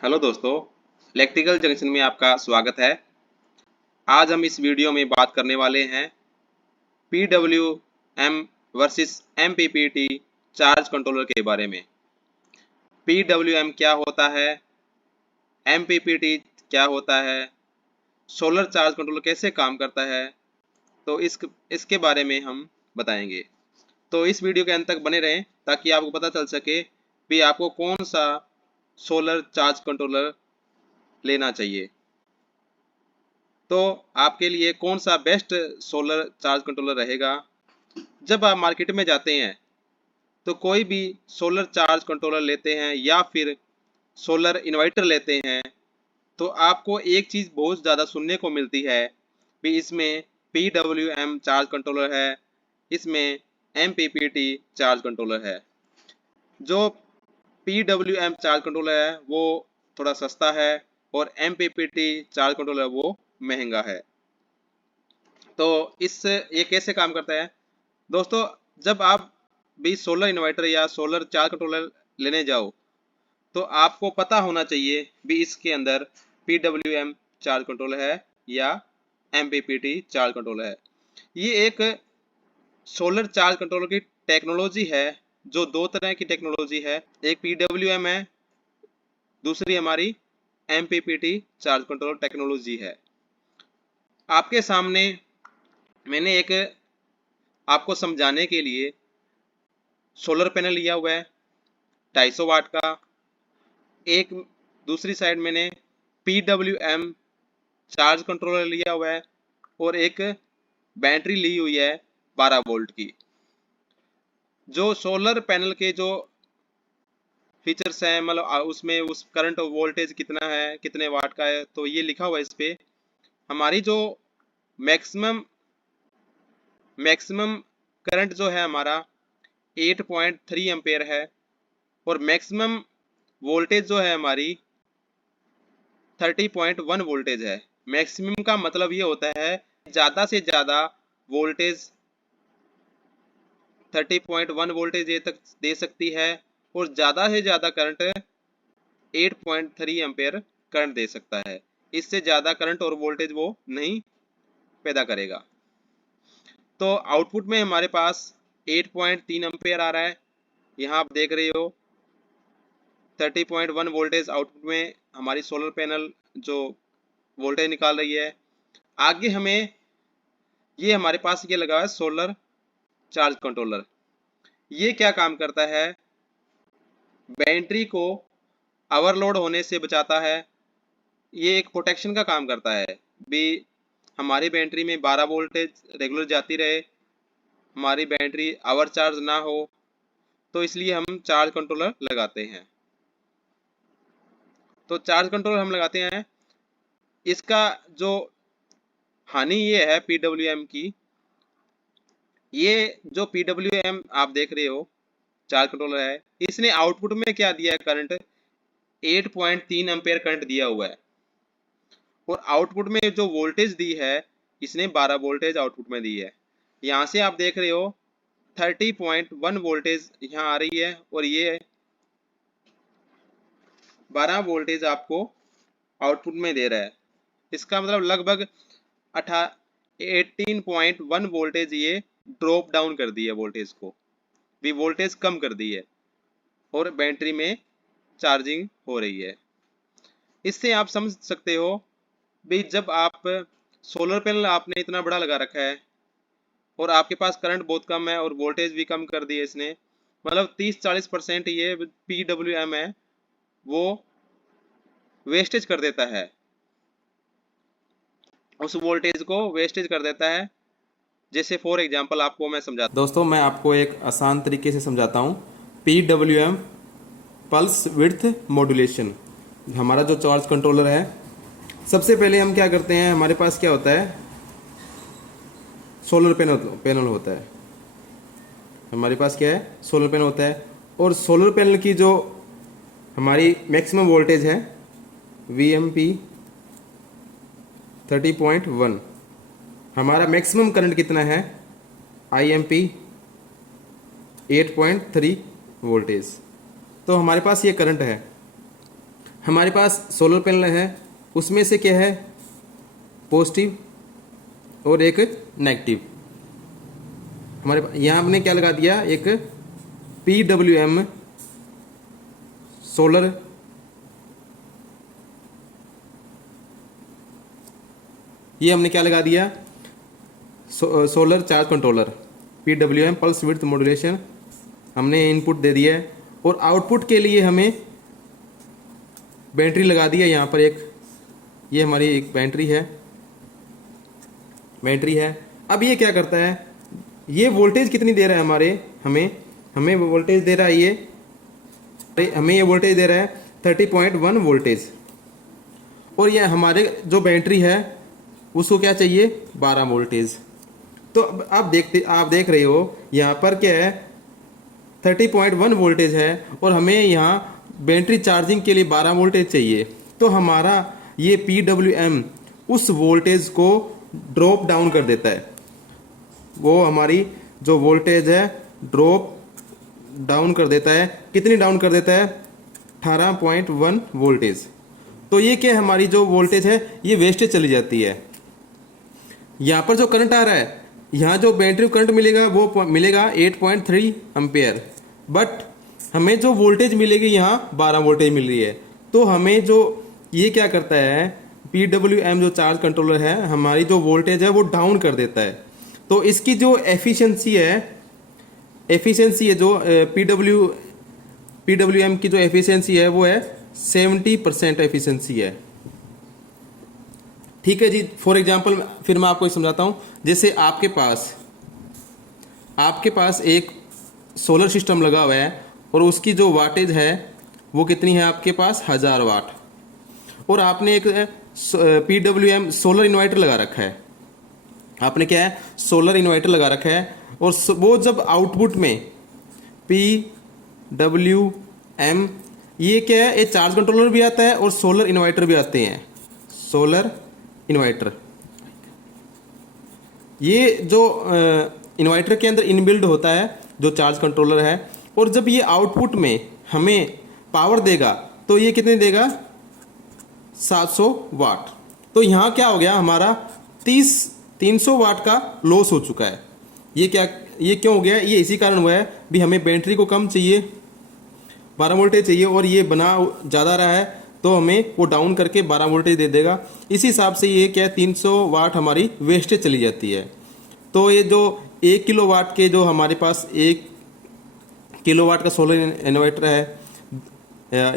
Hello दोस्तों, electrical junction में आपका स्वागत है। आज हम इस वीडियो में बात करने वाले हैं PWM versus MPPT charge controller के बारे में। PWM क्या होता है, MPPT क्या होता है, सोलर चार्ज कंट्रोलर कैसे काम करता है, तो इसके बारे में हम बताएंगे। तो इस वीडियो के अंत तक बने रहें ताकि आपको पता चल सके कि आपको कौन सा सोलर चार्ज कंट्रोलर लेना चाहिए। तो आपके लिए कौन सा बेस्ट सोलर चार्ज कंट्रोलर रहेगा। जब आप मार्केट में जाते हैं तो कोई भी सोलर चार्ज कंट्रोलर लेते हैं या फिर सोलर इन्वर्टर लेते हैं तो आपको एक चीज़ बहुत ज़्यादा सुनने को मिलती है कि इसमें PWM चार्ज कंट्रोलर है, इसमें MPPT चार्ज कंट्रोलर है। जो PWM चार्ज कंट्रोलर है वो थोड़ा सस्ता है और MPPT चार्ज कंट्रोलर वो महंगा है। तो ये कैसे काम करता है दोस्तों। जब आप भी सोलर इन्वर्टर या सोलर चार्ज कंट्रोलर लेने जाओ तो आपको पता होना चाहिए भी इसके अंदर PWM चार्ज कंट्रोलर है या MPPT चार्ज कंट्रोलर है। ये एक सोलर चार्ज कंट्रोलर की टेक्नोलॉजी है जो दो तरह की टेक्नोलॉजी है, एक PWM है, दूसरी हमारी MPPT चार्ज कंट्रोलर टेक्नोलॉजी है। आपके सामने मैंने एक आपको समझाने के लिए सोलर पैनल लिया हुआ है 250 वाट का। एक दूसरी साइड मैंने PWM चार्ज कंट्रोलर लिया हुआ है और एक बैटरी ली हुई है 12 वोल्ट की। जो सोलर पैनल के जो फीचर्स हैं, मतलब उसमें उस करंट वोल्टेज कितना है, कितने वाट का है, तो ये लिखा हुआ है इस पे। हमारी जो मैक्सिमम मैक्सिमम करंट जो है हमारा 8.3 एम्पेयर है और मैक्सिमम वोल्टेज जो है हमारी 30.1 वोल्टेज है। मैक्सिमम का मतलब ये होता है ज़्यादा से ज़्यादा वोल्टेज 30.1 वोल्टेज तक दे सकती है और ज़्यादा से ज़्यादा करंट 8.3 एम्पेयर करंट दे सकता है। इससे ज़्यादा करंट और वोल्टेज वो नहीं पैदा करेगा। तो आउटपुट में हमारे पास 8.3 एम्पेयर आ रहा है, यहाँ आप देख रहे हो। 30.1 वोल्टेज आउटपुट में हमारी सोलर पैनल जो वोल्टेज निकाल रही है। आगे हमें ये हमारे पास ये लगा है सोलर चार्ज कंट्रोलर। ये क्या काम करता है, बैटरी को ओवरलोड होने से बचाता है। ये एक प्रोटेक्शन का काम करता है भी हमारी बैटरी में 12 वोल्टेज रेगुलर जाती रहे, हमारी बैटरी ओवर चार्ज ना हो, तो इसलिए हम चार्ज कंट्रोलर लगाते हैं। तो चार्ज कंट्रोलर हम लगाते हैं। इसका जो हानि ये है PWM की, ये जो PWM आप देख रहे हो चार्ज कंट्रोलर है, इसने आउटपुट में क्या दिया है, करंट 8.3 एम्पेयर करंट दिया हुआ है और आउटपुट में जो वोल्टेज दी है इसने 12 वोल्टेज आउटपुट में दी है। यहाँ से आप देख रहे हो 30.1 वोल्टेज यहाँ आ रही है और ये 12 वोल्टेज आपको आउटपुट में दे रहा है। इसका मतलब लगभग 18.1 वोल्टेज ये ड्रॉप डाउन कर दी है, वोल्टेज को भी वोल्टेज कम कर दी है और बैटरी में चार्जिंग हो रही है। इससे आप समझ सकते हो भी जब आप सोलर पैनल आपने इतना बड़ा लगा रखा है और आपके पास करंट बहुत कम है और वोल्टेज भी कम कर दी है इसने, मतलब 30-40% ये PWM है वो वेस्टेज कर देता है, उस वोल्टेज को वेस्टेज कर देता है। जैसे फॉर एग्जांपल आपको मैं समझाता दोस्तों मैं आपको एक आसान तरीके से समझाता हूँ। PWM पल्स विड्थ मॉड्यूलेशन हमारा जो चार्ज कंट्रोलर है। सबसे पहले हम क्या करते हैं, हमारे पास क्या होता है, सोलर पैनल होता है। हमारे पास क्या है, सोलर पैनल होता है और सोलर पैनल की जो हमारी मैक्सिमम वोल्टेज है VMP 30.1। हमारा मैक्सिमम करंट कितना है, IMP 8.3 वोल्टेज। तो हमारे पास ये करंट है। हमारे पास सोलर पैनल है, उसमें से क्या है, पॉजिटिव और एक नेगेटिव। हमारे यहाँ हमने क्या लगा दिया, एक PWM सोलर, ये हमने क्या लगा दिया, solar charge controller, PWM pulse width modulation हमने इनपुट दे दिया है। और आउटपुट के लिए हमें बैटरी लगा दी है यहाँ पर एक, ये हमारी एक बैटरी है। अब ये क्या करता है, ये वोल्टेज कितनी दे रहा है हमारे, हमें वोल्टेज दे रहा है ये वोल्टेज दे रहा है 30.1 वोल्टेज। और ये हमारे जो बैटरी है उसको क्या चाहिए, 12 वोल्टेज। तो अब आप देख रहे हो यहाँ पर क्या है, 30.1 वोल्टेज है और हमें यहाँ बैटरी चार्जिंग के लिए 12 वोल्टेज चाहिए। तो हमारा ये PWM उस वोल्टेज को ड्रॉप डाउन कर देता है, वो हमारी जो वोल्टेज है ड्रॉप डाउन कर देता है। कितनी डाउन कर देता है, 18.1 वोल्टेज। तो ये क्या, हमारी जो वोल्टेज है ये वेस्टेज चली जाती है। यहाँ पर जो करंट आ रहा है, यहाँ जो बैटरी करंट मिलेगा वो मिलेगा 8.3 एम्पेयर, बट हमें जो वोल्टेज मिलेगी यहाँ 12 वोल्टेज मिल रही है। तो हमें जो ये क्या करता है, PWM जो चार्ज कंट्रोलर है, हमारी जो वोल्टेज है वो डाउन कर देता है। तो इसकी जो एफिशिएंसी है जो PWM की जो एफिशिएंसी है वो है 70% एफिशिएंसी है। ठीक है जी। फॉर एग्जांपल फिर मैं आपको समझाता हूँ। जैसे आपके पास एक सोलर सिस्टम लगा हुआ है और उसकी जो वाटेज है वो कितनी है आपके पास, 1000 वाट। और आपने एक PWM सोलर इन्वर्टर लगा रखा है, आपने क्या है, सोलर इन्वर्टर लगा रखा है। और वो जब आउटपुट में PWM, ये क्या है, ये चार्ज कंट्रोलर भी आता है और सोलर इन्वर्टर भी आते हैं। सोलर इन्वर्टर, ये जो इन्वर्टर के अंदर इनबिल्ड होता है जो चार्ज कंट्रोलर है। और जब ये आउटपुट में हमें पावर देगा तो ये कितने देगा, 700 वाट। तो यहाँ क्या हो गया, हमारा 300 वाट का लॉस हो चुका है। ये क्यों हो गया, ये इसी कारण हुआ है भी हमें बैटरी को कम चाहिए, 12 वोल्टेज चाहिए, और ये बना ज़्यादा रहा है तो हमें वो डाउन करके 12 वोल्टेज दे देगा। इसी हिसाब से ये क्या, 300 वाट हमारी वेस्टेज चली जाती है। तो ये जो 1 किलोवाट के जो हमारे पास 1 किलोवाट का सोलर इन्वर्टर है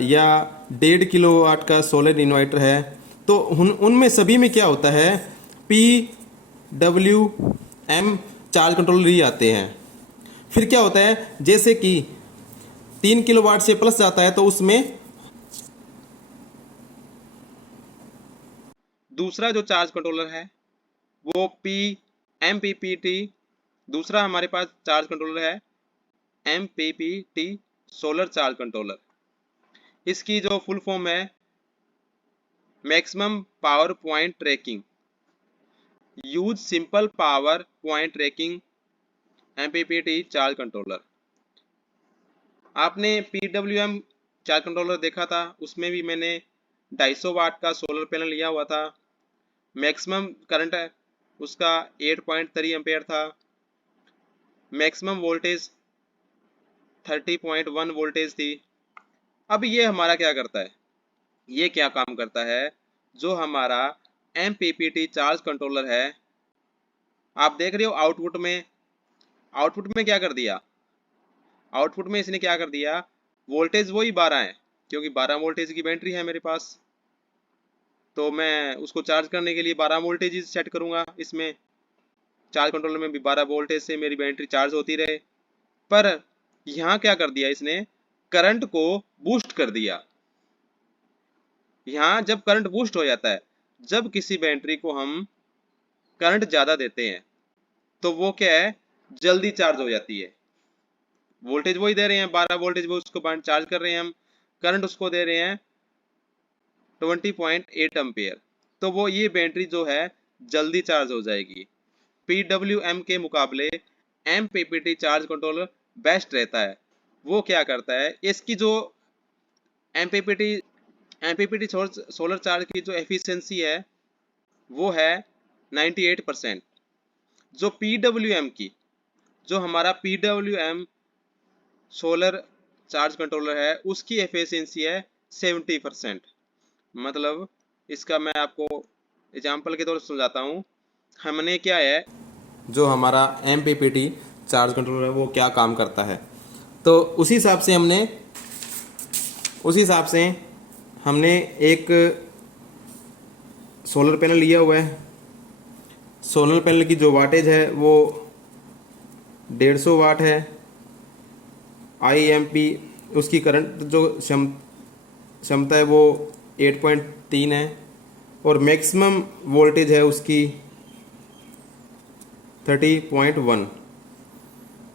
या 1.5 किलोवाट का सोलर इन्वर्टर है, तो उनमें सभी में क्या होता है, PWM चार्ज कंट्रोलर ही आते हैं। फिर क्या होता है, जैसे कि 3 किलोवाट से प्लस जाता है तो उसमें दूसरा जो चार्ज कंट्रोलर है वो MPPT, दूसरा हमारे पास चार्ज कंट्रोलर है MPPT सोलर चार्ज कंट्रोलर। इसकी जो फुल फॉर्म है maximum power point tracking, use simple power point tracking MPPT charge controller. आपने PWM चार्ज कंट्रोलर देखा था, उसमें भी मैंने 250 वाट का सोलर पैनल लिया हुआ था। मैक्सिमम करंट है उसका 8.3 एम्पेयर था, मैक्सिमम वोल्टेज 30.1 वोल्टेज थी। अब ये हमारा क्या करता है, ये क्या काम करता है, जो हमारा MPPT चार्ज कंट्रोलर है, आप देख रहे हो आउटपुट में क्या कर दिया, आउटपुट में इसने क्या कर दिया, वोल्टेज वही 12 है क्योंकि 12 वोल्टेज की बैटरी है मेरे पास, तो मैं उसको चार्ज करने के लिए 12 वोल्टेज सेट करूंगा। इसमें चार्ज कंट्रोलर में भी 12 वोल्टेज से मेरी बैटरी चार्ज होती रहे। पर यहाँ क्या कर दिया इसने, करंट को बूस्ट कर दिया। यहाँ जब करंट बूस्ट हो जाता है, जब किसी बैटरी को हम करंट ज़्यादा देते हैं तो वो क्या है, जल्दी चार्ज हो जाती है। वोल्टेज वही दे रहे हैं 12 वोल्टेज, वो उसको चार्ज कर रहे हैं हम, करंट उसको दे रहे हैं 20.8 एम्पेयर, तो वो ये बैटरी जो है जल्दी चार्ज हो जाएगी। PWM के मुकाबले MPPT चार्ज कंट्रोलर बेस्ट रहता है। वो क्या करता है, इसकी जो MPPT MPPT सोलर चार्ज की जो एफिशिएंसी है वो है 98%। जो PWM की, जो हमारा PWM सोलर चार्ज कंट्रोलर है उसकी एफिशिएंसी है 70%। मतलब इसका मैं आपको एग्जांपल के तौर पर समझाता हूँ। हमने क्या है, जो हमारा MPPT चार्ज कंट्रोलर है वो क्या काम करता है, तो उसी हिसाब से हमने एक सोलर पैनल लिया हुआ है। सोलर पैनल की जो वाटेज है वो 150 वाट है। IMP उसकी करंट जो क्षमता है वो 8.3 है और मैक्सिमम वोल्टेज है उसकी 30.1।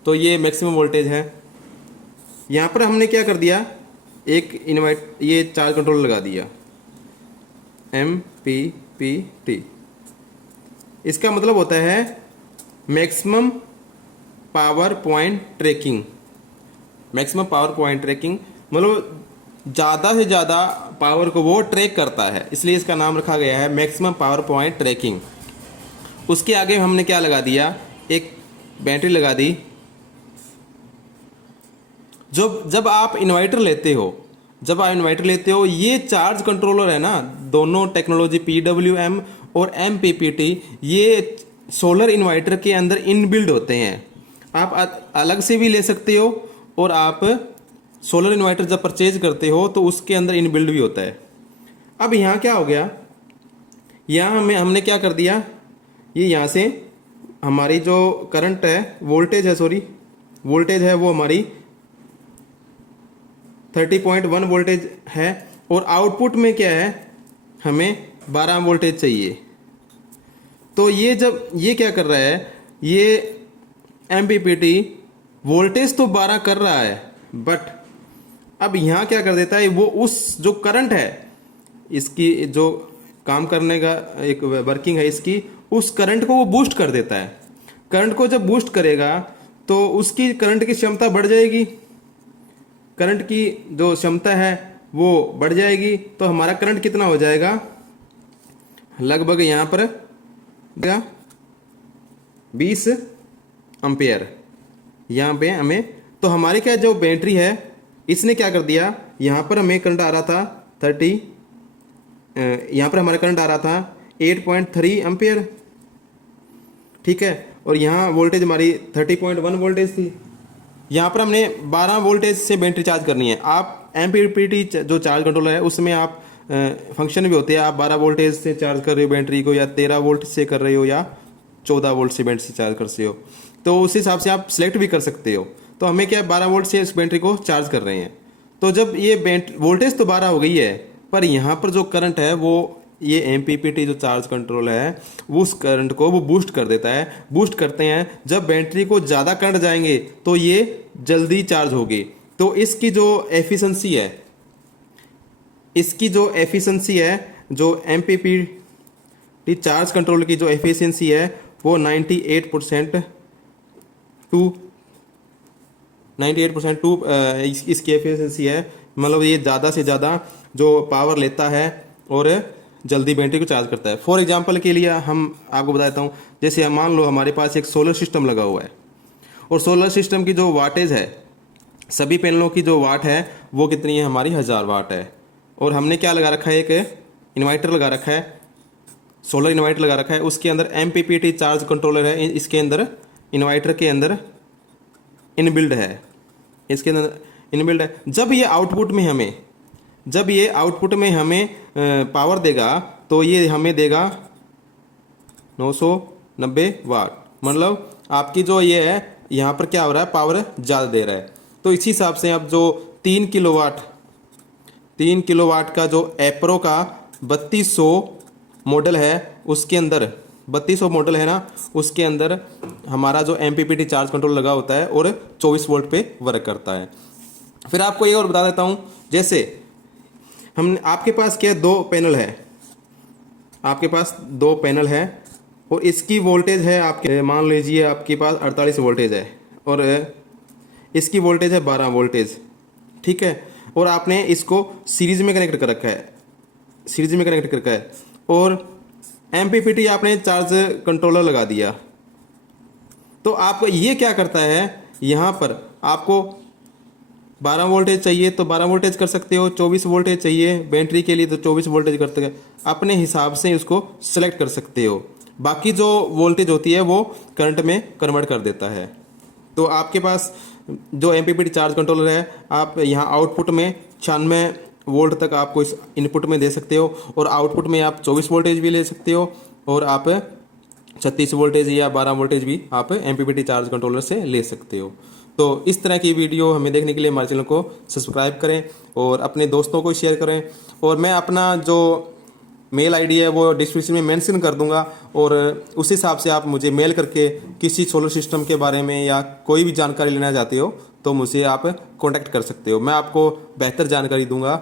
तो ये मैक्सिमम वोल्टेज है। यहाँ पर हमने क्या कर दिया, एक ये चार्ज कंट्रोल लगा दिया MPPT। इसका मतलब होता है maximum power point tracking. Maximum power point tracking मतलब ज़्यादा से ज़्यादा पावर को वो ट्रैक करता है, इसलिए इसका नाम रखा गया है मैक्सिमम पावर पॉइंट ट्रैकिंग। उसके आगे हमने क्या लगा दिया, एक बैटरी लगा दी। जब आप इन्वर्टर लेते हो, ये चार्ज कंट्रोलर है ना, दोनों टेक्नोलॉजी PWM और MPPT ये सोलर इन्वर्टर के अंदर इनबिल्ड होते हैं। आप अलग से भी ले सकते हो और आप सोलर इन्वर्टर जब परचेज करते हो तो उसके अंदर इनबिल्ड भी होता है। अब यहाँ क्या हो गया, यहाँ हमने क्या कर दिया, ये यहाँ से हमारी जो करंट है वोल्टेज है वो हमारी 30.1 वोल्टेज है और आउटपुट में क्या है, हमें 12 वोल्टेज चाहिए। तो ये क्या कर रहा है, ये MPPT वोल्टेज तो 12 कर रहा है, बट अब यहाँ क्या कर देता है, वो उस जो करंट है इसकी जो काम करने का एक वर्किंग है इसकी, उस करंट को वो बूस्ट कर देता है। करंट को जब बूस्ट करेगा तो उसकी करंट की क्षमता बढ़ जाएगी, करंट की जो क्षमता है वो बढ़ जाएगी। तो हमारा करंट कितना हो जाएगा, लगभग यहाँ पर 20 एम्पियर यहाँ पे हमें। तो हमारी क्या जो बैटरी है इसने क्या कर दिया, यहाँ पर हमें करंट आ रहा था 30, यहाँ पर हमारा करंट आ रहा था 8.3 एम्पियर, ठीक है, और यहाँ वोल्टेज हमारी 30.1 वोल्टेज थी। यहाँ पर हमने 12 वोल्टेज से बैटरी चार्ज करनी है। आप MPPT जो चार्ज कंट्रोलर है उसमें आप फंक्शन भी होते हैं, आप 12 वोल्टेज से चार्ज कर रहे हो बैटरी को, या 13 वोल्ट से कर रहे हो, या 14 वोल्ट से बैटरी से चार्ज कर रहे हो, तो उस हिसाब से आप सिलेक्ट भी कर सकते हो। तो हमें क्या 12 वोल्ट से इस बैटरी को चार्ज कर रहे हैं। तो जब ये वोल्टेज तो 12 हो गई है, पर यहाँ पर जो करंट है वो ये MPPT जो चार्ज कंट्रोल है वो उस करंट को वो बूस्ट कर देता है। बूस्ट करते हैं, जब बैटरी को ज़्यादा करंट जाएंगे तो ये जल्दी चार्ज होगी। तो इसकी जो एफिशिएंसी है, जो MPPT चार्ज कंट्रोल की जो एफिशिएंसी है वो 98% टू इसकी एफिशिएंसी है। मतलब ये ज़्यादा से ज़्यादा जो पावर लेता है और जल्दी बैटरी को चार्ज करता है। फॉर एग्जांपल के लिए हम आपको बताता हूँ, जैसे मान लो हमारे पास एक सोलर सिस्टम लगा हुआ है और सोलर सिस्टम की जो वाटेज है, सभी पैनलों की जो वाट है वो कितनी है, हमारी 1000 वाट है। और हमने क्या लगा रखा है, एक इन्वर्टर लगा रखा है, सोलर इन्वर्टर लगा रखा है, उसके अंदर MPPT चार्ज कंट्रोलर है, इसके अंदर इन्वर्टर के अंदर इनबिल्ड है, इसके अंदर इनबिल्ड है। जब ये आउटपुट में हमें पावर देगा तो ये हमें देगा 990 वाट। मतलब आपकी जो ये है यहाँ पर क्या हो रहा है, पावर ज़्यादा दे रहा है। तो इसी हिसाब से अब जो 3 किलोवाट का जो एप्रो का 3200 मॉडल है, उसके अंदर 3200 मॉडल है ना, उसके अंदर हमारा जो MPPT चार्ज कंट्रोल लगा होता है और 24 वोल्ट पे वर्क करता है। फिर आपको ये और बता देता हूँ, जैसे आपके पास क्या 2 पैनल है, आपके पास 2 पैनल है और इसकी वोल्टेज है आपके, मान लीजिए आपके पास 48 वोल्टेज है और इसकी वोल्टेज है 12 वोल्टेज, ठीक है, और आपने इसको सीरीज में कनेक्ट कर रखा है। सीरीज में कनेक्ट करके है, और MPPT आपने चार्ज कंट्रोलर लगा दिया, तो आपको ये क्या करता है, यहाँ पर आपको 12 वोल्टेज चाहिए तो 12 वोल्टेज कर सकते हो, 24 वोल्टेज चाहिए बैटरी के लिए तो 24 वोल्टेज कर सकते हो, अपने हिसाब से उसको सेलेक्ट कर सकते हो। बाकी जो वोल्टेज होती है वो करंट में कन्वर्ट कर देता है। तो आपके पास जो MPPT चार्ज कंट्रोलर है, आप यहाँ आउटपुट में 96 वोल्ट तक आपको इस इनपुट में दे सकते हो, और आउटपुट में आप 24 वोल्टेज भी ले सकते हो, और आप 36 वोल्टेज या 12 वोल्टेज भी आप MPPT चार्ज कंट्रोलर से ले सकते हो। तो इस तरह की वीडियो हमें देखने के लिए हमारे चैनल को सब्सक्राइब करें और अपने दोस्तों को शेयर करें, और मैं अपना जो मेल आईडी है वो डिस्क्रिप्शन में मेंशन कर दूंगा, और उस हिसाब से आप मुझे मेल करके किसी सोलर सिस्टम के बारे में या कोई भी जानकारी लेना चाहते हो तो मुझे आप कांटेक्ट कर सकते हो। मैं आपको बेहतर जानकारी दूंगा